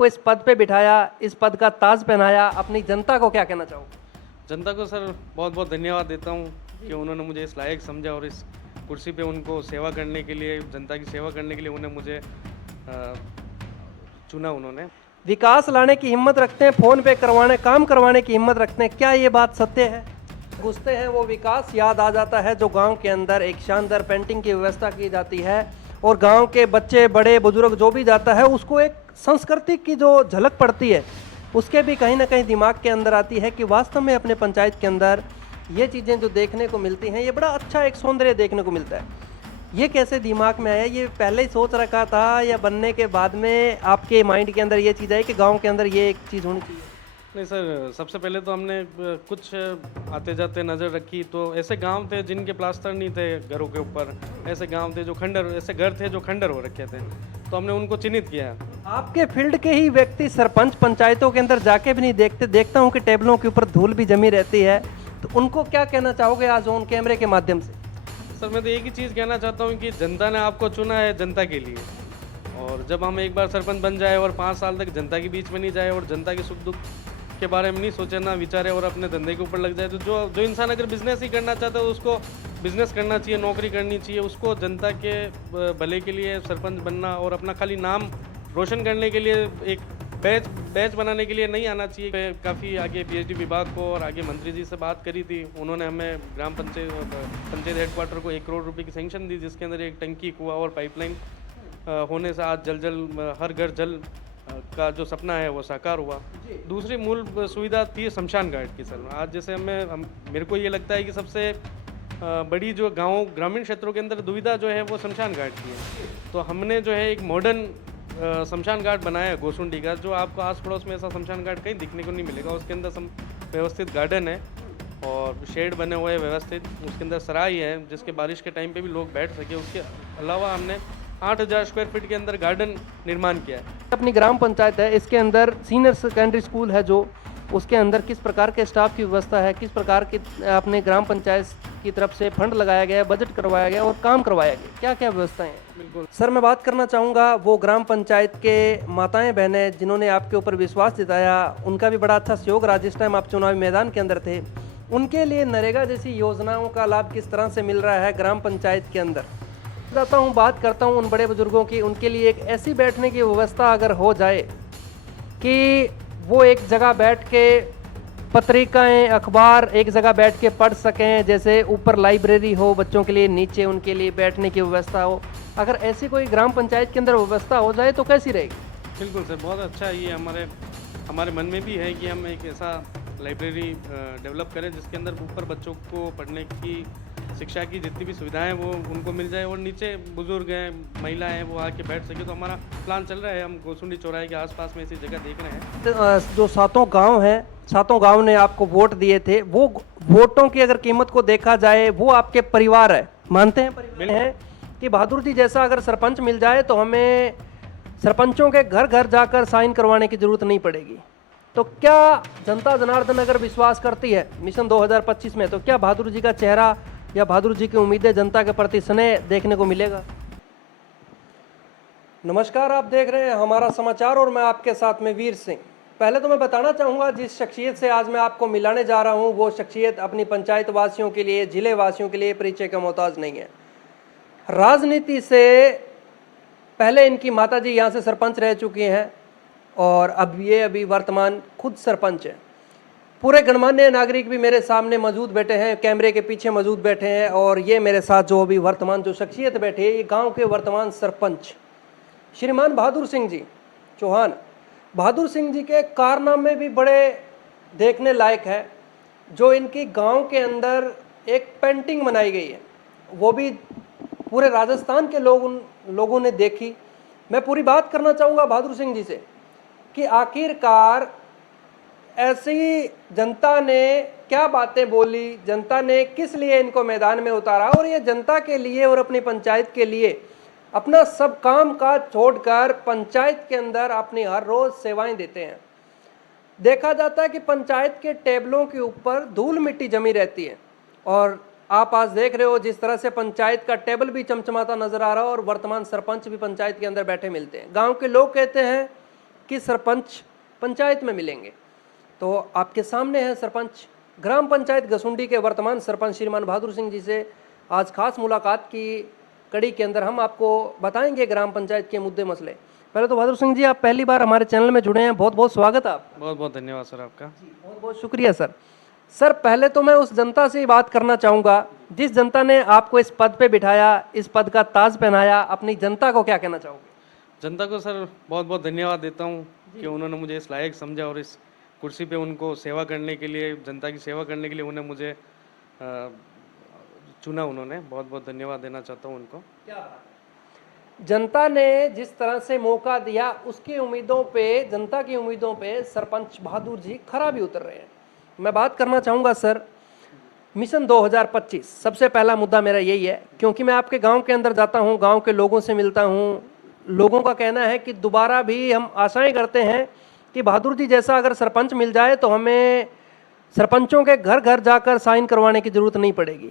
को इस पद पे बिठाया, इस पद का ताज पहनाया, अपनी जनता को क्या कहना चाहोगे? जनता को सर बहुत बहुत धन्यवाद देता हूँ कि उन्होंने मुझे इस लायक समझा और इस कुर्सी पे उनको सेवा करने के लिए, जनता की सेवा करने के लिए उन्हें मुझे चुना उन्होंने। विकास लाने की हिम्मत रखते हैं, फोन पे करवाने, काम करवाने की हिम्मत रखते हैं, क्या ये बात सत्य है? घुसते हैं वो विकास याद आ जाता है जो गांव के अंदर एक शानदार पेंटिंग की व्यवस्था की जाती है और गांव के बच्चे बड़े बुजुर्ग जो भी जाता है उसको एक संस्कृति की जो झलक पड़ती है उसके भी कहीं ना कहीं दिमाग के अंदर आती है कि वास्तव में अपने पंचायत के अंदर ये चीज़ें जो देखने को मिलती हैं ये बड़ा अच्छा एक सौंदर्य देखने को मिलता है। ये कैसे दिमाग में आया? ये पहले ही सोच रखा था या बनने के बाद में आपके माइंड के अंदर ये चीज़ आई कि गांव के अंदर ये एक चीज़ होनी चाहिए? नहीं सर, सबसे पहले तो हमने कुछ आते जाते नज़र रखी तो ऐसे गांव थे जिनके प्लास्टर नहीं थे घरों के ऊपर, ऐसे गांव थे जो खंडर, ऐसे घर थे जो खंडर हो रखे थे, तो हमने उनको चिन्हित किया। आपके फील्ड के ही व्यक्ति सरपंच पंचायतों के अंदर जाके भी नहीं देखते, देखता हूँ कि टेबलों के ऊपर धूल भी जमी रहती है, तो उनको क्या कहना चाहोगे आज ऑन कैमरे के माध्यम से? सर मैं तो एक ही चीज़ कहना चाहता हूँ कि जनता ने आपको चुना है जनता के लिए, और जब हम एक बार सरपंच बन जाए और 5 साल तक जनता के बीच में नहीं जाए और जनता के सुख दुख के बारे में नहीं सोचे ना विचारे और अपने धंधे के ऊपर लग जाए, तो जो इंसान अगर बिजनेस ही करना चाहता है उसको बिजनेस करना चाहिए, नौकरी करनी चाहिए, उसको जनता के भले के लिए सरपंच बनना और अपना खाली नाम रोशन करने के लिए एक बैच बनाने के लिए नहीं आना चाहिए। काफ़ी आगे पीएचडी विभाग को और आगे मंत्री जी से बात करी थी, उन्होंने हमें ग्राम पंचायत हेडक्वार्टर को 1 करोड़ रुपए की सैंक्शन दी, जिसके अंदर एक टंकी, कुआं और पाइपलाइन होने से आज जल हर घर जल का जो सपना है वो साकार हुआ। दूसरी मूल सुविधा थी शमशान घाट की सर। आज जैसे मेरे को ये लगता है कि सबसे बड़ी जो ग्रामीण क्षेत्रों के अंदर दुविधा जो है वो शमशान घाट की है, तो हमने जो है एक मॉडर्न शमशान घाट बनाया है गोसुंडी का, जो आपको आस पड़ोस में ऐसा शमशान घाट कहीं दिखने को नहीं मिलेगा। उसके अंदर व्यवस्थित गार्डन है और शेड बने हुए हैं व्यवस्थित, उसके अंदर सराय है जिसके बारिश के टाइम पे भी लोग बैठ सके। उसके अलावा हमने 8000 स्क्वायर फीट के अंदर गार्डन निर्माण किया है। अपनी ग्राम पंचायत है, इसके अंदर सीनियर सेकेंडरी स्कूल है जो उसके अंदर किस प्रकार के स्टाफ की व्यवस्था है, किस प्रकार की अपने ग्राम पंचायत की तरफ से फंड लगाया गया, बजट करवाया गया और काम करवाया गया, क्या क्या व्यवस्थाएं हैं? बिल्कुल सर, मैं बात करना चाहूँगा वो ग्राम पंचायत के माताएं बहनें जिन्होंने आपके ऊपर विश्वास जताया, उनका भी बड़ा अच्छा सहयोग रहा जिस टाइम आप चुनावी मैदान के अंदर थे। उनके लिए नरेगा जैसी योजनाओं का लाभ किस तरह से मिल रहा है ग्राम पंचायत के अंदर? जाता हूँ, बात करता हूँ उन बड़े बुजुर्गों की, उनके लिए एक ऐसी बैठने की व्यवस्था अगर हो जाए कि वो एक जगह बैठ के पत्रिकाएं, अखबार एक जगह बैठ के पढ़ सकें, जैसे ऊपर लाइब्रेरी हो बच्चों के लिए, नीचे उनके लिए बैठने की व्यवस्था हो, अगर ऐसी कोई ग्राम पंचायत के अंदर व्यवस्था हो जाए तो कैसी रहेगी? बिल्कुल सर, बहुत अच्छा है। ये हमारे मन में भी है कि हम एक ऐसा लाइब्रेरी डेवलप करें जिसके अंदर ऊपर बच्चों को पढ़ने की, शिक्षा की जितनी भी सुविधाएं वो उनको मिल जाए और नीचे बुजुर्ग हैं, महिलाएं हैं, वो आके बैठ सके। तो हमारा प्लान चल रहा है, हम गोसुंडी चौराहे के आसपास में ऐसी जगह देख रहे हैं। जो सातों गांव हैं, सातों गांव ने आपको वोट दिए थे, वो वोटों की अगर कीमत को देखा जाए वो आपके परिवार है, मानते हैं परिवार है कि बहादुर जी जैसा अगर सरपंच मिल जाए तो हमें सरपंचों के घर घर जाकर साइन करवाने की जरूरत नहीं पड़ेगी। तो क्या जनता जनार्दन अगर विश्वास करती है मिशन 2025 में, तो क्या बहादुर जी का चेहरा या बहादुर जी की उम्मीदें जनता के प्रति स्नेह देखने को मिलेगा? नमस्कार, आप देख रहे हैं हमारा समाचार और मैं आपके साथ में वीर सिंह। पहले तो मैं बताना चाहूँगा जिस शख्सियत से आज मैं आपको मिलाने जा रहा हूँ वो शख्सियत अपनी पंचायत वासियों के लिए, जिले वासियों के लिए परिचय का मोहताज नहीं है। राजनीति से पहले इनकी माताजी यहाँ से सरपंच रह चुकी हैं और अब ये अभी वर्तमान खुद सरपंच है। पूरे गणमान्य नागरिक भी मेरे सामने मौजूद बैठे हैं, कैमरे के पीछे मौजूद बैठे हैं और ये मेरे साथ जो अभी वर्तमान जो शख्सियत बैठे हैं ये गांव के वर्तमान सरपंच श्रीमान बहादुर सिंह जी चौहान। बहादुर सिंह जी के कारनामे भी बड़े देखने लायक है। जो इनकी गांव के अंदर एक पेंटिंग बनाई गई है वो भी पूरे राजस्थान के लोगों ने देखी। मैं पूरी बात करना चाहूँगा बहादुर सिंह जी से कि आखिरकार ऐसी जनता ने क्या बातें बोली, जनता ने किस लिए इनको मैदान में उतारा और ये जनता के लिए और अपनी पंचायत के लिए अपना सब काम काज छोड़कर पंचायत के अंदर अपनी हर रोज सेवाएं देते हैं। देखा जाता है कि पंचायत के टेबलों के ऊपर धूल मिट्टी जमी रहती है और आप आज देख रहे हो जिस तरह से पंचायत का टेबल भी चमचमाता नजर आ रहा है और वर्तमान सरपंच भी पंचायत के अंदर बैठे मिलते हैं। गांव के लोग कहते हैं कि सरपंच पंचायत में मिलेंगे। तो आपके सामने है सरपंच ग्राम पंचायत गसुंडी के वर्तमान सरपंच श्रीमान बहादुर सिंह जी से आज खास मुलाकात की कड़ी के अंदर हम आपको बताएंगे ग्राम पंचायत के मुद्दे मसले। पहले तो बहादुर सिंह जी, आप पहली बार हमारे चैनल में जुड़े हैं, बहुत बहुत स्वागत है आपका। बहुत बहुत धन्यवाद सर आपका। बहुत बहुत शुक्रिया सर। सर, पहले तो मैं उस जनता से ही बात करना चाहूँगा जिस जनता ने आपको इस पद पे बिठाया, इस पद का ताज पहनाया, अपनी जनता को क्या कहना चाहोगे? जनता को सर बहुत बहुत धन्यवाद देता हूँ कि उन्होंने मुझे इस लायक समझा और इस कुर्सी पे उनको सेवा करने के लिए, जनता की सेवा करने के लिए उन्हें मुझे चुना। उन्होंने बहुत बहुत धन्यवाद देना चाहता हूँ उनको। क्या बात है। जनता ने जिस तरह से मौका दिया उसकी उम्मीदों पे, जनता की उम्मीदों पे सरपंच बहादुर जी खरा भी उतर रहे हैं। मैं बात करना चाहूँगा सर मिशन 2025, सबसे पहला मुद्दा मेरा यही है, क्योंकि मैं आपके गांव के अंदर जाता हूं, गांव के लोगों से मिलता हूं। लोगों का कहना है कि दोबारा भी हम आशाएं करते हैं कि बहादुर जी जैसा अगर सरपंच मिल जाए तो हमें सरपंचों के घर घर जाकर साइन करवाने की जरूरत नहीं पड़ेगी।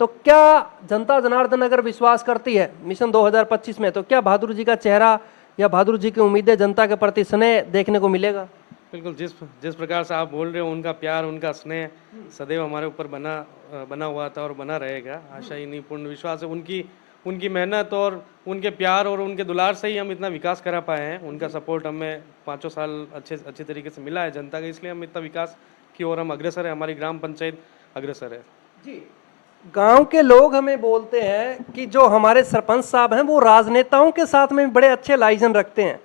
तो क्या जनता जनार्दन अगर विश्वास करती है मिशन 2025 में, तो क्या बहादुर जी का चेहरा या बहादुर जी की उम्मीदें जनता के प्रति स्नेह देखने को मिलेगा? बिल्कुल, जिस जिस प्रकार से आप बोल रहे हो, उनका प्यार, उनका स्नेह सदैव हमारे ऊपर बना हुआ था और बना रहेगा। आशा ही नहीं, पूर्ण विश्वास है। उनकी मेहनत और उनके प्यार और उनके दुलार से ही हम इतना विकास करा पाए हैं। उनका सपोर्ट हमें 5 साल अच्छे तरीके से मिला है जनता का, इसलिए हम इतना विकास की ओर हम अग्रसर है, हमारी ग्राम पंचायत अग्रसर है जी। गांव के लोग हमें बोलते हैं कि जो हमारे सरपंच साहब हैं वो राजनेताओं के साथ में बड़े अच्छे लाइजन रखते हैं,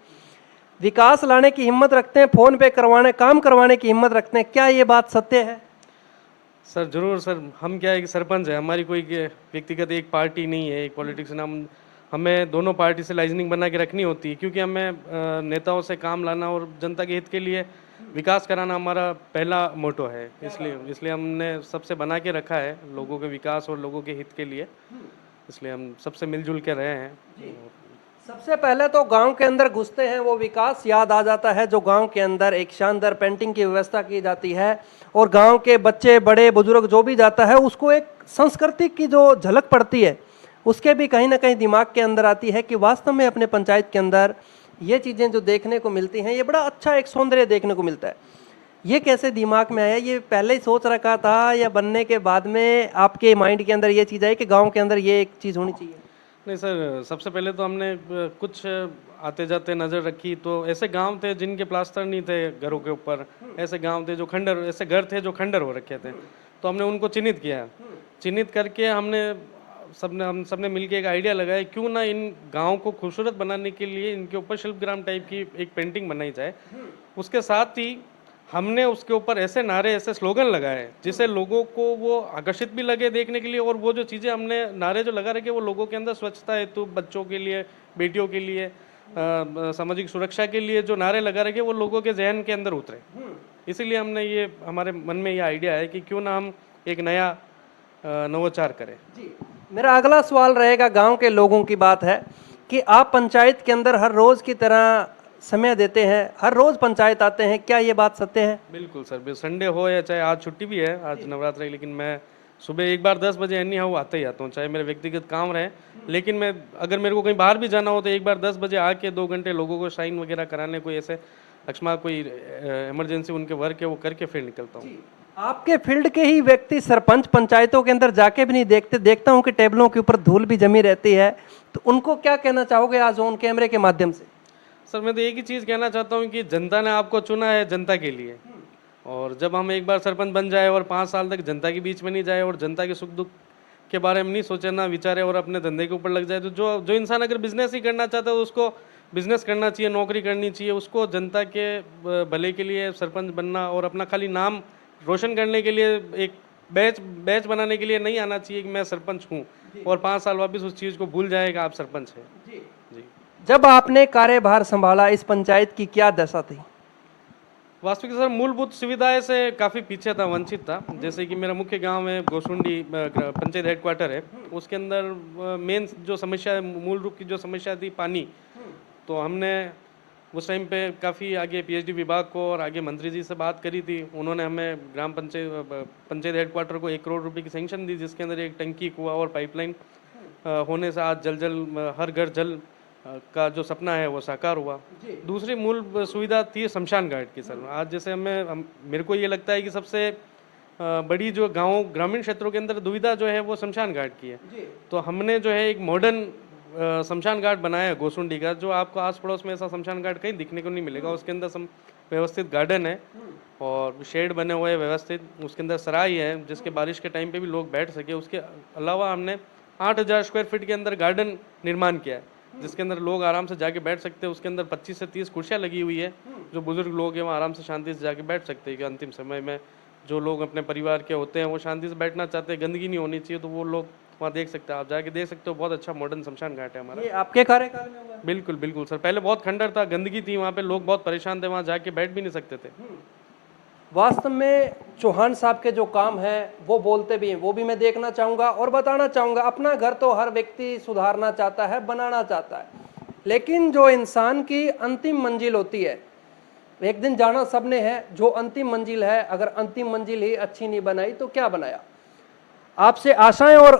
विकास लाने की हिम्मत रखते हैं, फोन पे काम करवाने की हिम्मत रखते हैं। क्या ये बात सत्य है? सर जरूर सर। हम क्या है कि सरपंच है, हमारी कोई व्यक्तिगत एक पार्टी नहीं है, एक पॉलिटिक्स नाम। हमें दोनों पार्टी से लाइजनिंग बना के रखनी होती है, क्योंकि हमें नेताओं से काम लाना और जनता के हित के लिए विकास कराना हमारा पहला मोटो है। इसलिए हमने सबसे बना के रखा है, लोगों के विकास और लोगों के हित के लिए। इसलिए हम सबसे मिलजुल के रहे हैं। सबसे पहले तो गांव के अंदर घुसते हैं वो विकास याद आ जाता है, जो गांव के अंदर एक शानदार पेंटिंग की व्यवस्था की जाती है और गांव के बच्चे बड़े बुजुर्ग जो भी जाता है उसको एक संस्कृति की जो झलक पड़ती है उसके भी कहीं ना कहीं दिमाग के अंदर आती है कि वास्तव में अपने पंचायत के अंदर ये चीज़ें जो देखने को मिलती हैं, ये बड़ा अच्छा एक सौंदर्य देखने को मिलता है। ये कैसे दिमाग में आया? ये पहले ही सोच रखा था या बनने के बाद में आपके माइंड के अंदर ये चीज़ आई कि गाँव के अंदर ये एक चीज़ होनी चाहिए? नहीं सर, सबसे पहले तो हमने कुछ आते जाते नज़र रखी, तो ऐसे गांव थे जिनके प्लास्टर नहीं थे घरों के ऊपर, ऐसे गांव थे जो खंडर, ऐसे घर थे जो खंडर हो रखे थे। तो हमने उनको चिन्हित किया। चिन्हित करके हम सबने मिलके एक आइडिया लगाया, क्यों ना इन गांव को खूबसूरत बनाने के लिए इनके ऊपर शिल्पग्राम टाइप की एक पेंटिंग बनाई जाए। उसके साथ ही हमने उसके ऊपर ऐसे नारे, ऐसे स्लोगन लगाए जिससे लोगों को वो आकर्षित भी लगे देखने के लिए। और वो जो चीज़ें हमने नारे जो लगा रखे वो लोगों के अंदर स्वच्छता हेतु, बच्चों के लिए, बेटियों के लिए, सामाजिक सुरक्षा के लिए जो नारे लगा रखे वो लोगों के जहन के अंदर उतरे। इसीलिए हमने हमारे मन में ये आइडिया है कि क्यों ना हम एक नया नवाचार करें। जी, मेरा अगला सवाल रहेगा, गांव के लोगों की बात है कि आप पंचायत के अंदर हर रोज़ की तरह समय देते हैं, हर रोज पंचायत आते हैं, क्या ये बात सत्य है? बिल्कुल सर, संडे हो या चाहे आज छुट्टी भी है, आज नवरात्र है, लेकिन मैं सुबह एक बार 10 बजे एनी हाउ आता ही आता हूँ, चाहे मेरे व्यक्तिगत काम रहे। लेकिन मैं अगर मेरे को कहीं बाहर भी जाना हो तो एक बार 10 बजे आके 2 घंटे लोगों को साइन वगैरह कराने, कोई ऐसे अकस्मात कोई इमरजेंसी उनके वर्क है वो करके फिर निकलता हूँ। आपके फील्ड के ही व्यक्ति सरपंच पंचायतों के अंदर जाके भी नहीं देखते, देखता हूँ कि टेबलों के ऊपर धूल भी जमी रहती है, तो उनको क्या कहना चाहोगे आज ऑन कैमरे के माध्यम से? सर मैं तो एक ही चीज़ कहना चाहता हूँ कि जनता ने आपको चुना है जनता के लिए, और जब हम एक बार सरपंच बन जाए और 5 साल तक जनता के बीच में नहीं जाए और जनता के सुख दुख के बारे में नहीं सोचे, ना विचारे और अपने धंधे के ऊपर लग जाए, तो जो इंसान अगर बिजनेस ही करना चाहता है तो उसको बिजनेस करना चाहिए, नौकरी करनी चाहिए। उसको जनता के भले के लिए सरपंच बनना और अपना खाली नाम रोशन करने के लिए एक बैच बनाने के लिए नहीं आना चाहिए कि मैं सरपंच हूँ और 5 साल वापस उस चीज़ को भूल जाएगा आप सरपंच हैं। जी। जब आपने कार्यभार संभाला इस पंचायत की क्या दशा थी? वास्तविक सर मूलभूत सुविधाएं से काफ़ी पीछे था, वंचित था। जैसे कि मेरा मुख्य गांव में गोसुंडी पंचायत हेडक्वार्टर है, उसके अंदर मेन जो समस्या है, मूल रूप की जो समस्या थी पानी। तो हमने उस टाइम पे काफ़ी आगे पीएचडी विभाग को और आगे मंत्री जी से बात करी थी। उन्होंने हमें ग्राम पंचायत हेडक्वार्टर को 1 करोड़ रुपए की सैंक्शन दी, जिसके अंदर एक टंकी, कुआं और पाइपलाइन होने से आज जल हर घर जल का जो सपना है वो साकार हुआ। दूसरी मूल सुविधा थी शमशान घाट की सर। आज जैसे मेरे को ये लगता है कि सबसे बड़ी जो ग्रामीण क्षेत्रों के अंदर दुविधा जो है वो शमशान घाट की है। तो हमने जो है एक मॉडर्न शमशान घाट बनाया है गोसुंडी का, जो आपको आस पड़ोस में ऐसा शमशान घाट कहीं दिखने को नहीं मिलेगा। उसके अंदर व्यवस्थित गार्डन है और शेड बने हुए हैं व्यवस्थित, उसके अंदर सराय है जिसके बारिश के टाइम पे भी लोग बैठ सके। उसके अलावा हमने 8,000 स्क्वायर फीट के अंदर गार्डन निर्माण किया है जिसके अंदर लोग आराम से जाके बैठ सकते हैं। उसके अंदर 25 से 30 कुर्सियाँ लगी हुई है, जो बुजुर्ग लोग हैं वो आराम से शांति से जाके बैठ सकते हैं कि अंतिम समय में जो लोग अपने परिवार के होते हैं वो शांति से बैठना चाहते हैं, गंदगी नहीं होनी चाहिए, तो वो लोग वहाँ देख सकते हैं। आप जाके देख सकते हो, बहुत अच्छा मॉडर्न शमशान घाट है हमारा। ये आपके कार्यकाल में हुआ है? बिल्कुल बिल्कुल सर, पहले बहुत खंडर था, गंदगी थी वहाँ पे, लोग बहुत परेशान थे, वहाँ जाके बैठ भी नहीं सकते थे। वास्तव में चौहान साहब के जो काम है वो बोलते भी हैं, वो भी मैं देखना चाहूँगा और बताना चाहूँगा। अपना घर तो हर व्यक्ति सुधारना चाहता है, बनाना चाहता है, लेकिन जो इंसान की अंतिम मंजिल होती है, एक दिन जाना सबने है, जो अंतिम मंजिल है, अगर अंतिम मंजिल ही अच्छी नहीं बनाई तो क्या बनाया। आपसे आशाएं और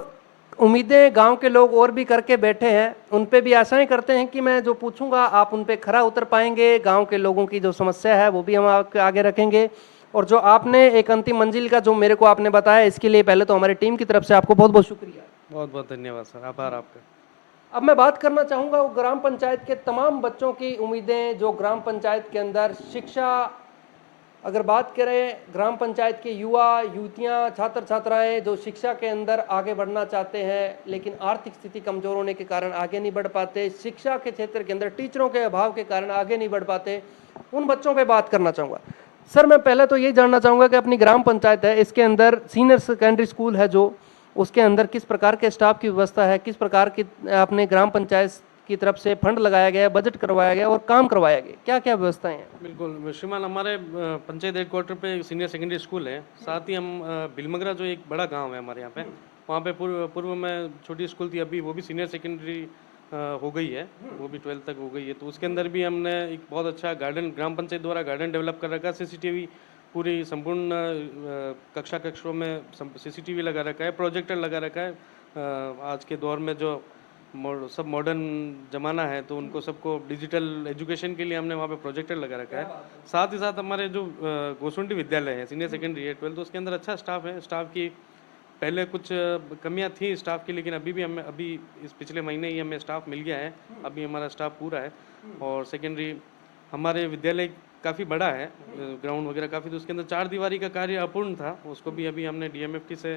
उम्मीदें गांव के लोग और भी करके बैठे हैं, उन पे भी आशाएं करते हैं कि मैं जो पूछूंगा आप उन पे खरा उतर पाएंगे। गांव के लोगों की जो समस्या है वो भी हम आपके आगे रखेंगे। और जो आपने एक अंतिम मंजिल का जो मेरे को आपने बताया, इसके लिए पहले तो हमारी टीम की तरफ से आपको बहुत बहुत शुक्रिया। बहुत बहुत धन्यवाद सर, आभार आपका। अब मैं बात करना चाहूँगा वो ग्राम पंचायत के तमाम बच्चों की उम्मीदें, जो ग्राम पंचायत के अंदर शिक्षा, अगर बात करें ग्राम पंचायत के युवा युवतियां छात्र छात्राएं जो शिक्षा के अंदर आगे बढ़ना चाहते हैं, लेकिन आर्थिक स्थिति कमज़ोर होने के कारण आगे नहीं बढ़ पाते, शिक्षा के क्षेत्र के अंदर टीचरों के अभाव के कारण आगे नहीं बढ़ पाते, उन बच्चों पे बात करना चाहूँगा। सर मैं पहले तो ये जानना चाहूँगा कि अपनी ग्राम पंचायत है, इसके अंदर सीनियर सेकेंडरी स्कूल है, जो उसके अंदर किस प्रकार के स्टाफ की व्यवस्था है, किस प्रकार की अपने ग्राम पंचायत की तरफ से फंड लगाया गया, बजट करवाया गया और काम करवाया गया, क्या क्या व्यवस्थाएं हैं? बिल्कुल श्रीमान, हमारे पंचायत हेडक्वार्टर पे सीनियर सेकेंडरी स्कूल है, साथ ही हम बिलमगरा जो एक बड़ा गांव है हमारे यहाँ पे, वहाँ पे पूर्व में छोटी स्कूल थी, अभी वो भी सीनियर सेकेंडरी हो गई है, वो भी 12th तक हो गई है। तो उसके अंदर भी हमने एक बहुत अच्छा गार्डन, ग्राम पंचायत द्वारा गार्डन डेवलप कर रखा है। सीसीटीवी पूरी संपूर्ण कक्षों में सीसीटीवी लगा रखा है, प्रोजेक्टर लगा रखा है। आज के दौर में जो सब मॉडर्न ज़माना है, तो उनको सबको डिजिटल एजुकेशन के लिए हमने वहाँ पे प्रोजेक्टर लगा रखा है। साथ ही साथ हमारे जो गोसुंडी विद्यालय है सीनियर सेकेंडरी है 12th, तो उसके अंदर अच्छा स्टाफ है। स्टाफ की पहले कुछ कमियां थी स्टाफ की, लेकिन अभी इस पिछले महीने ही हमें स्टाफ मिल गया है, अभी हमारा स्टाफ पूरा है। और सेकेंडरी हमारे विद्यालय काफ़ी बड़ा है, ग्राउंड वगैरह काफ़ी, तो उसके अंदर 4 दीवारी का कार्य अपूर्ण था, उसको भी अभी हमने DMFT से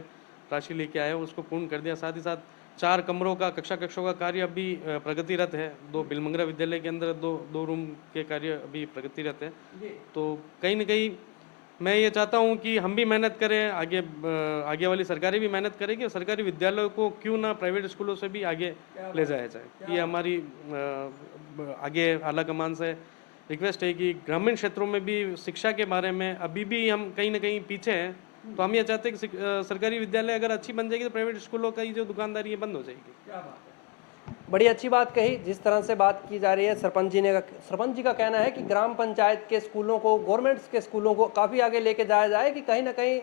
राशि लेके आए, उसको पूर्ण कर दिया। साथ ही साथ 4 कमरों का कक्षों का कार्य अभी प्रगतिरत है। 2 बिलमंगरा विद्यालय के अंदर दो रूम के कार्य अभी प्रगतिरत है। तो कहीं ना कहीं मैं ये चाहता हूँ कि हम भी मेहनत करें, आगे वाली सरकारें भी मेहनत करें कि सरकारी विद्यालयों को क्यों ना प्राइवेट स्कूलों से भी आगे ले जाया जाए। ये हमारी आगे आला कमान से रिक्वेस्ट है कि ग्रामीण क्षेत्रों में भी शिक्षा के बारे में अभी भी हम कहीं ना कहीं पीछे हैं। तो हम ये चाहते हैं कि सरकारी विद्यालय अगर अच्छी बन जाएगी तो प्राइवेट स्कूलों का जो दुकानदारी है बंद हो जाएगी। बड़ी अच्छी बात कही। जिस तरह से बात की जा रही है, सरपंच जी का कहना है कि ग्राम पंचायत के स्कूलों को, गवर्नमेंट्स के स्कूलों को काफ़ी आगे लेके जाया जाए कि कहीं ना कहीं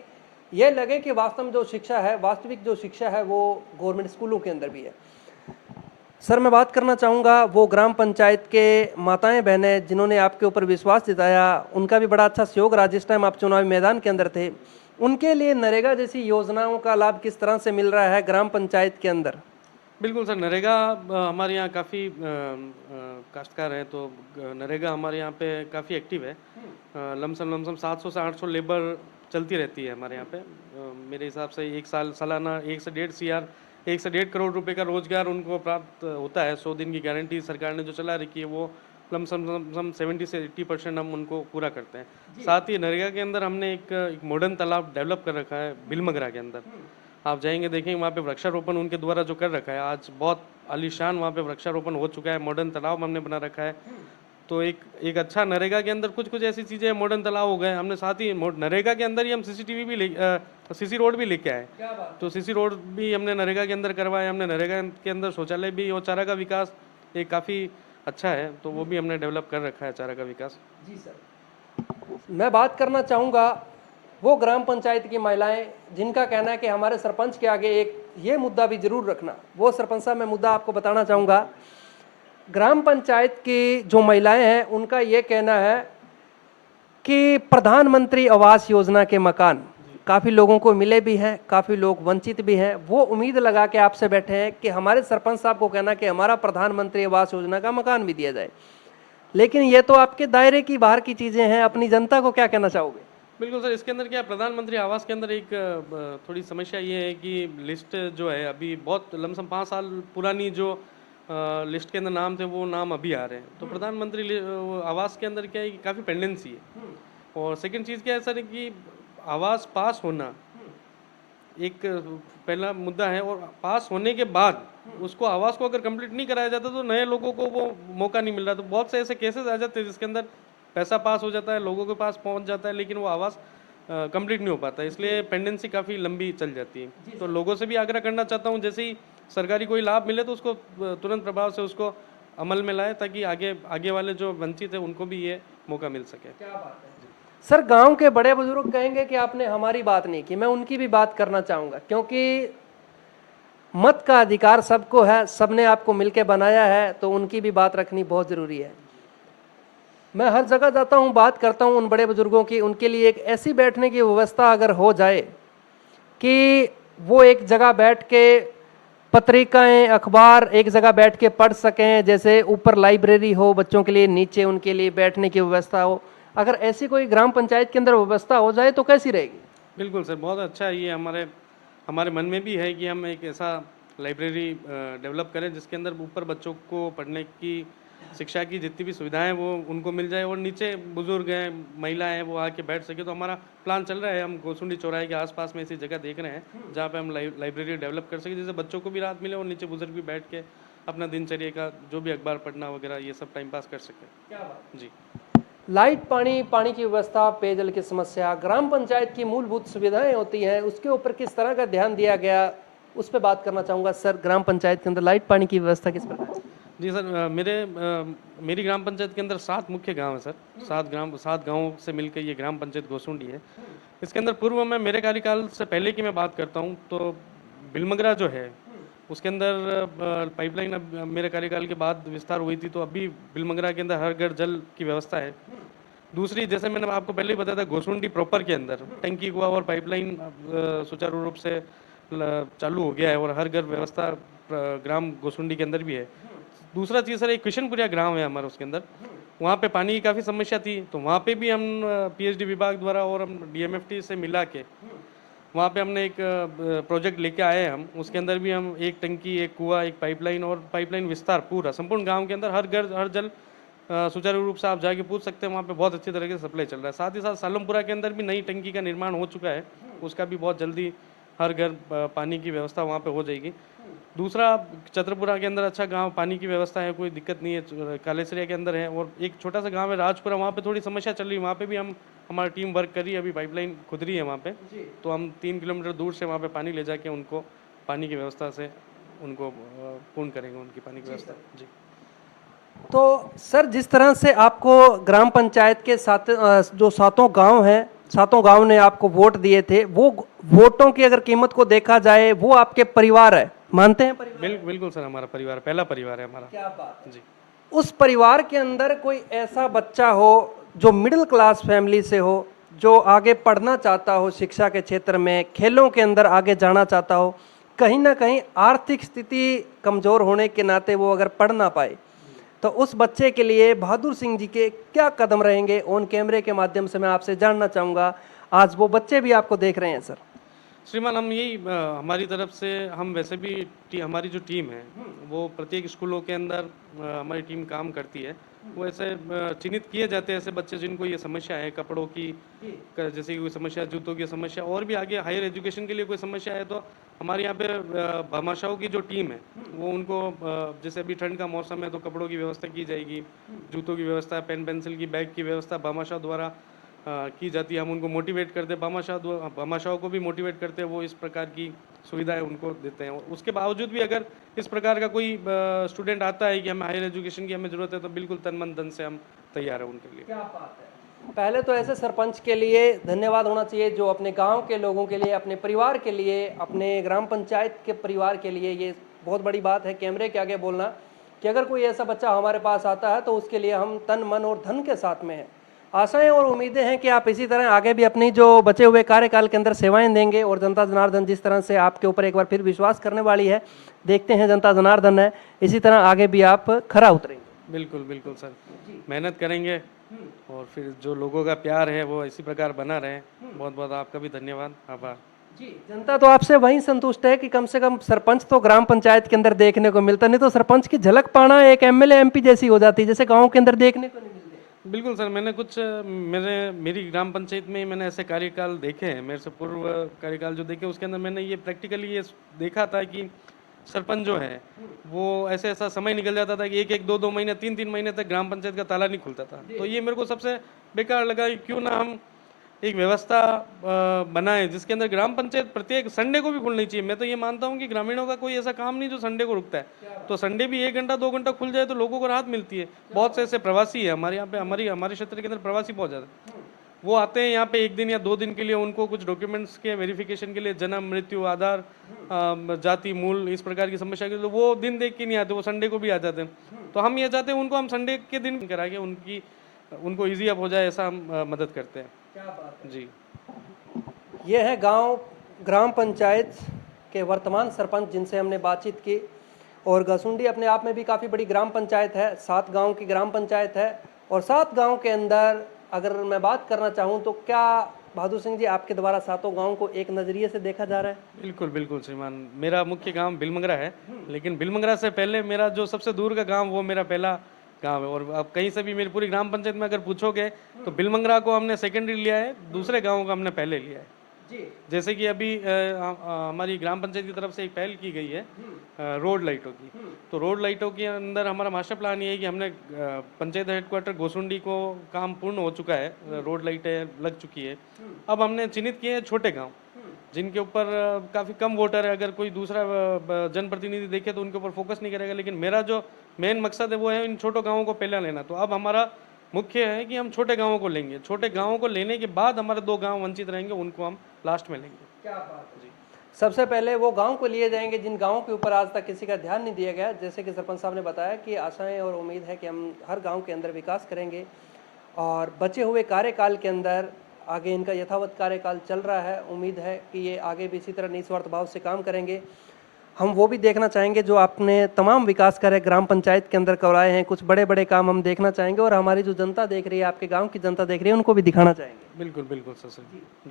ये लगे कि वास्तव में जो शिक्षा है, वास्तविक जो शिक्षा है वो गवर्नमेंट स्कूलों के अंदर भी है। सर मैं बात करना चाहूँगा वो ग्राम पंचायत के माताएं बहनें जिन्होंने आपके ऊपर विश्वास जताया, उनका भी बड़ा अच्छा सहयोग रहा जिस टाइम आप चुनावी मैदान के अंदर थे, उनके लिए नरेगा जैसी योजनाओं का लाभ किस तरह से मिल रहा है ग्राम पंचायत के अंदर? बिल्कुल सर, नरेगा हमारे यहाँ काफ़ी काश्तकार हैं, तो नरेगा हमारे यहाँ पे काफ़ी एक्टिव है। लमसम 700 से 800 लेबर चलती रहती है हमारे यहाँ पे। मेरे हिसाब से एक सालाना 1 से 1.5 करोड़ रुपए का रोजगार उनको प्राप्त होता है। 100 दिन की गारंटी सरकार ने जो चला रखी है वो लमसम 70 से 80% हम उनको पूरा करते हैं। साथ ही नरेगा के अंदर हमने एक मॉडर्न तालाब डेवलप कर रखा है बिलमगरा के अंदर। आप जाएंगे देखेंगे वहाँ पे वृक्षारोपण उनके द्वारा जो कर रखा है, आज बहुत आलीशान वहाँ पे वृक्षारोपण हो चुका है, मॉडर्न तालाब हमने बना रखा है। तो एक अच्छा नरेगा के अंदर कुछ ऐसी चीज़ें मॉडर्न तालाब हो गए हमने। साथ ही नरेगा के अंदर ही हम CCTV भी CC रोड भी लेके आए, तो CC रोड भी हमने नरेगा के अंदर करवाए। हमने नरेगा के अंदर शौचालय भी और चारा का विकास एक काफ़ी अच्छा है, तो वो भी हमने डेवलप कर रखा है, चारा का विकास। जी सर, मैं बात करना चाहूँगा वो ग्राम पंचायत की महिलाएं जिनका कहना है कि हमारे सरपंच के आगे एक ये मुद्दा भी जरूर रखना। वो सरपंच साहब मैं मुद्दा आपको बताना चाहूँगा। ग्राम पंचायत की जो महिलाएं हैं उनका ये कहना है कि प्रधानमंत्री आवास योजना के मकान काफ़ी लोगों को मिले भी हैं, काफ़ी लोग वंचित भी हैं। वो उम्मीद लगा के आपसे बैठे हैं कि हमारे सरपंच साहब को कहना कि हमारा प्रधानमंत्री आवास योजना का मकान भी दिया जाए, लेकिन ये तो आपके दायरे की बाहर की चीज़ें हैं। अपनी जनता को क्या कहना चाहोगे? बिल्कुल सर, इसके अंदर क्या है, प्रधानमंत्री आवास के अंदर एक थोड़ी समस्या ये है कि लिस्ट जो है अभी बहुत लमसम 5 साल पुरानी जो लिस्ट के अंदर नाम थे वो नाम अभी आ रहे हैं। तो प्रधानमंत्री वो आवास के अंदर क्या है कि काफ़ी पेंडेंसी है। और सेकंड चीज़ क्या है सर कि आवास पास होना एक पहला मुद्दा है, और पास होने के बाद उसको आवास को अगर कंप्लीट नहीं कराया जाता तो नए लोगों को वो मौका नहीं मिल रहा। तो बहुत से ऐसे केसेस आ जाते हैं जिसके अंदर पैसा पास हो जाता है, लोगों के पास पहुंच जाता है, लेकिन वो आवास कंप्लीट नहीं हो पाता, इसलिए पेंडेंसी काफ़ी लंबी चल जाती है। तो लोगों से भी आग्रह करना चाहता हूँ, जैसे ही सरकारी कोई लाभ मिले तो उसको तुरंत प्रभाव से उसको अमल में लाए, ताकि आगे वाले जो वंचित है उनको भी ये मौका मिल सके। क्या बात है सर, गांव के बड़े बुजुर्ग कहेंगे कि आपने हमारी बात नहीं की। मैं उनकी भी बात करना चाहूँगा, क्योंकि मत का अधिकार सबको है, सबने आपको मिलके बनाया है, तो उनकी भी बात रखनी बहुत ज़रूरी है। मैं हर जगह जाता हूँ, बात करता हूँ उन बड़े बुजुर्गों की। उनके लिए एक ऐसी बैठने की व्यवस्था अगर हो जाए कि वो एक जगह बैठ के पत्रिकाएं, अखबार एक जगह बैठ के पढ़ सकें, जैसे ऊपर लाइब्रेरी हो बच्चों के लिए, नीचे उनके लिए बैठने की व्यवस्था हो, अगर ऐसी कोई ग्राम पंचायत के अंदर व्यवस्था हो जाए तो कैसी रहेगी? बिल्कुल सर, बहुत अच्छा है। ये हमारे हमारे मन में भी है कि हम एक ऐसा लाइब्रेरी डेवलप करें जिसके अंदर ऊपर बच्चों को पढ़ने की, शिक्षा की जितनी भी सुविधाएं वो उनको मिल जाए, और नीचे बुजुर्ग हैं, महिलाएं हैं, वो आके बैठ सके। तो हमारा प्लान चल रहा है, हम गोसुंडी चौराहे के आसपास में ऐसी जगह देख रहे हैं जहाँ पे हम लाइब्रेरी डेवलप कर सके, जिससे बच्चों को भी राहत मिले और नीचे बुजुर्ग भी बैठ के अपना दिनचर्या का जो भी अखबार पढ़ना वगैरह ये सब टाइम पास कर सके। क्या बात। जी। लाइट, पानी की व्यवस्था, पेयजल की समस्या, ग्राम पंचायत की मूलभूत सुविधाएं होती हैं, उसके ऊपर किस तरह का ध्यान दिया गया, उस पर बात करना चाहूँगा। सर, ग्राम पंचायत के अंदर लाइट पानी की व्यवस्था किस प्रकार है? जी सर, मेरी ग्राम पंचायत के अंदर 7 मुख्य गांव है सर। 7 गांवों से मिलकर ये ग्राम पंचायत गोसुंडी है। इसके अंदर पूर्व में मेरे कार्यकाल से पहले की मैं बात करता हूँ तो बिलमगरा जो है उसके अंदर पाइपलाइन अब मेरे कार्यकाल के बाद विस्तार हुई थी, तो अभी बिलमगरा के अंदर हर घर जल की व्यवस्था है। दूसरी, जैसे मैंने आपको पहले ही बताया था, गोसुंडी प्रॉपर के अंदर टंकी, कुआ और पाइपलाइन सुचारू रूप से चालू हो गया है, और हर घर व्यवस्था ग्राम गोसुंडी के अंदर भी है। दूसरा चीज़ सर, एक किशनपुरिया ग्राम है हमारा, उसके अंदर वहाँ पे पानी की काफ़ी समस्या थी, तो वहाँ पे भी हम पीएचडी विभाग द्वारा और हम डीएमएफटी से मिला के वहाँ पे हमने एक प्रोजेक्ट लेके आए हैं हम। उसके अंदर भी हम एक टंकी, एक कुआ, एक पाइपलाइन और पाइपलाइन विस्तार पूरा संपूर्ण गांव के अंदर हर घर हर जल सुचारू रूप से आप जाके पूछ सकते हैं, वहाँ पे बहुत अच्छी तरीके से सप्लाई चल रहा है। साथ ही साथ सालमपुरा के अंदर भी नई टंकी का निर्माण हो चुका है, उसका भी बहुत जल्दी हर घर पानी की व्यवस्था वहाँ पे हो जाएगी। दूसरा, छतरपुरा के अंदर अच्छा गांव, पानी की व्यवस्था है, कोई दिक्कत नहीं है। कालेसरिया के अंदर है, और एक छोटा सा गांव है राजपुरा, वहाँ पे थोड़ी समस्या चल रही है, वहाँ पे भी हम हमारी टीम वर्क कर रही है, अभी पाइपलाइन खुद रही है वहाँ पे, तो हम 3 किलोमीटर दूर से वहाँ पे पानी ले जाके उनको पानी की व्यवस्था से उनको पूर्ण करेंगे उनकी पानी की व्यवस्था। जी। तो सर, जिस तरह से आपको ग्राम पंचायत के साथ जो 7 गांव हैं, 7 गांव ने आपको वोट दिए थे, वो वोटों की अगर कीमत को देखा जाए, वो आपके परिवार है, मानते हैं परिवार? बिल्कुल सर, हमारा परिवार पहला परिवार है हमारा। क्या बात है। जी। उस परिवार के अंदर कोई ऐसा बच्चा हो जो मिडिल क्लास फैमिली से हो, जो आगे पढ़ना चाहता हो, शिक्षा के क्षेत्र में, खेलों के अंदर आगे जाना चाहता हो, कहीं ना कहीं आर्थिक स्थिति कमज़ोर होने के नाते वो अगर पढ़ ना पाए, तो उस बच्चे के लिए बहादुर सिंह जी के क्या कदम रहेंगे, ऑन कैमरे के माध्यम से मैं आपसे जानना चाहूँगा। आज वो बच्चे भी आपको देख रहे हैं सर। श्रीमान, हम यही हमारी तरफ से, हम वैसे भी हमारी जो टीम है वो प्रत्येक स्कूलों के अंदर हमारी टीम काम करती है। वो ऐसे चिन्हित किए जाते हैं ऐसे बच्चे जिनको ये समस्या है, कपड़ों की जैसे कि कोई समस्या, जूतों की समस्या, और भी आगे हायर एजुकेशन के लिए कोई समस्या है, तो हमारे यहाँ पे भामाशाहों की जो टीम है वो उनको जैसे अभी ठंड का मौसम है तो कपड़ों की व्यवस्था की जाएगी, जूतों की व्यवस्था, पेन पेंसिल की, बैग की व्यवस्था भामाशाह द्वारा की जाती है। हम उनको मोटिवेट करते हैं, भामाशाहों को भी मोटिवेट करते हैं, वो इस प्रकार की सुविधाएं उनको देते हैं। उसके बावजूद भी अगर इस प्रकार का कोई स्टूडेंट आता है कि हमें हायर एजुकेशन की हमें ज़रूरत है, तो बिल्कुल तन मन धन से हम तैयार हैं उनके लिए। क्या बात है। पहले तो ऐसे सरपंच के लिए धन्यवाद होना चाहिए जो अपने गांव के लोगों के लिए, अपने परिवार के लिए, अपने ग्राम पंचायत के परिवार के लिए, ये बहुत बड़ी बात है कैमरे के आगे बोलना कि अगर कोई ऐसा बच्चा हमारे पास आता है तो उसके लिए हम तन मन और धन के साथ में हैं। आशाएं और उम्मीदें हैं कि आप इसी तरह आगे भी अपनी जो बचे हुए कार्यकाल के अंदर सेवाएं देंगे और जनता जनार्दन जिस तरह से आपके ऊपर एक बार फिर विश्वास करने वाली है, देखते हैं जनता जनार्दन है, इसी तरह आगे भी आप खरा उतरेंगे। बिल्कुल बिल्कुल सर, मेहनत करेंगे और फिर जो लोगों का प्यार है वो इसी प्रकार बना रहे। बहुत बहुत आपका भी धन्यवाद, आभार। जी, जनता तो आपसे वहीं संतुष्ट है कि कम से कम सरपंच तो ग्राम पंचायत के अंदर देखने को मिलता, नहीं तो सरपंच की झलक पाना एक एमएलए एमपी जैसी हो जाती है, जैसे गांव के अंदर देखने को नहीं मिलते। बिल्कुल सर, मैंने कुछ मेरी ग्राम पंचायत में ही मैंने ऐसे कार्यकाल देखे हैं, मेरे से पूर्व कार्यकाल जो देखे उसके अंदर मैंने ये प्रैक्टिकली ये देखा था कि सरपंच जो है वो ऐसे ऐसा समय निकल जाता था कि एक एक दो दो महीने तीन तीन महीने तक ग्राम पंचायत का ताला नहीं खुलता था। तो ये मेरे को सबसे बेकार लगा कि क्यों ना हम एक व्यवस्था बनाए जिसके अंदर ग्राम पंचायत प्रत्येक संडे को भी खुलनी चाहिए। मैं तो ये मानता हूँ कि ग्रामीणों का कोई ऐसा काम नहीं जो संडे को रुकता है, तो संडे भी 1 घंटा 2 घंटा खुल जाए तो लोगों को राहत मिलती है। बहुत से ऐसे प्रवासी है हमारे यहाँ पे, हमारे क्षेत्र के अंदर प्रवासी बहुत ज़्यादा, वो आते हैं यहाँ पे 1 दिन या 2 दिन के लिए, उनको कुछ डॉक्यूमेंट्स के वेरिफिकेशन के लिए, जन्म मृत्यु आधार जाति मूल इस प्रकार की समस्या के लिए, तो वो दिन देख के नहीं आते, वो संडे को भी आ जाते हैं। तो हम ये चाहते हैं उनको हम संडे के दिन करा के उनको ईजी अप हो जाए, ऐसा हम मदद करते हैं। क्या बात है जी, ये है गांव ग्राम पंचायत के वर्तमान सरपंच जिनसे हमने बातचीत की। और गसुंडी अपने आप में भी काफ़ी बड़ी ग्राम पंचायत है, 7 गांव की ग्राम पंचायत है। और 7 गांव के अंदर अगर मैं बात करना चाहूँ तो क्या बहादुर सिंह जी आपके द्वारा 7 गांव को एक नज़रिए से देखा जा रहा है? बिल्कुल बिल्कुल श्रीमान, मेरा मुख्य गांव बिलमंगरा है, लेकिन बिलमंगरा से पहले मेरा जो सबसे दूर का गांव वो मेरा पहला गांव है। और अब कहीं से भी मेरी पूरी ग्राम पंचायत में अगर पूछोगे तो बिलमंगरा को हमने सेकेंडरी लिया है, दूसरे गाँव को हमने पहले लिया है। जी, जैसे कि अभी हमारी ग्राम पंचायत की तरफ से एक पहल की गई है रोड लाइटों की, तो रोड लाइटों के अंदर हमारा मास्टर प्लान ये है कि हमने पंचायत हेडक्वार्टर गोसुंडी को काम पूर्ण हो चुका है, रोड लाइटें लग चुकी है। अब हमने चिन्हित किए हैं छोटे गांव जिनके ऊपर काफ़ी कम वोटर है, अगर कोई दूसरा जनप्रतिनिधि देखे तो उनके ऊपर फोकस नहीं करेगा, लेकिन मेरा जो मेन मकसद है वो है इन छोटे गाँवों को पहले लेना। तो अब हमारा मुख्य है कि हम छोटे गाँवों को लेंगे, छोटे गाँवों को लेने के बाद हमारे 2 गाँव वंचित रहेंगे, उनको हम लास्ट में लेंगे। क्या बात है जी। सबसे पहले वो गांव को लिए जाएंगे जिन गांवों के ऊपर आज तक किसी का ध्यान नहीं दिया गया। जैसे कि सरपंच साहब ने बताया कि आशाएं और उम्मीद है कि हम हर गांव के अंदर विकास करेंगे और बचे हुए कार्यकाल के अंदर आगे इनका यथावत कार्यकाल चल रहा है, उम्मीद है कि ये आगे भी इसी तरह निस्वार्थ भाव से काम करेंगे। हम वो भी देखना चाहेंगे जो आपने तमाम विकास कार्य ग्राम पंचायत के अंदर करवाए हैं, कुछ बड़े बड़े काम हम देखना चाहेंगे और हमारी जो जनता देख रही है, आपके गांव की जनता देख रही है, उनको भी दिखाना चाहेंगे। बिल्कुल बिल्कुल सर।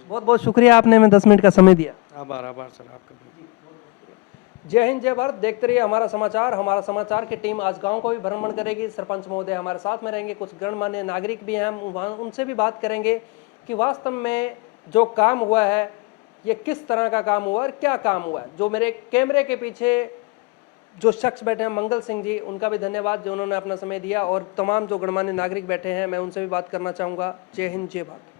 बहुत बहुत शुक्रिया, आपने हमें 10 मिनट का समय दिया। आभार आभार सर आपका भी। जय हिंद, जय भारत। देखते रहिए हमारा समाचार। हमारा समाचार की टीम आज गांव को भी भ्रमण करेगी, सरपंच महोदय हमारे साथ में रहेंगे, कुछ गणमान्य नागरिक भी हैं, हम उनसे भी बात करेंगे कि वास्तव में जो काम हुआ है ये किस तरह का काम हुआ और क्या काम हुआ है। जो मेरे कैमरे के पीछे जो शख्स बैठे हैं मंगल सिंह जी, उनका भी धन्यवाद जो उन्होंने अपना समय दिया, और तमाम जो गणमान्य नागरिक बैठे हैं मैं उनसे भी बात करना चाहूँगा। जय हिंद, जय भारत।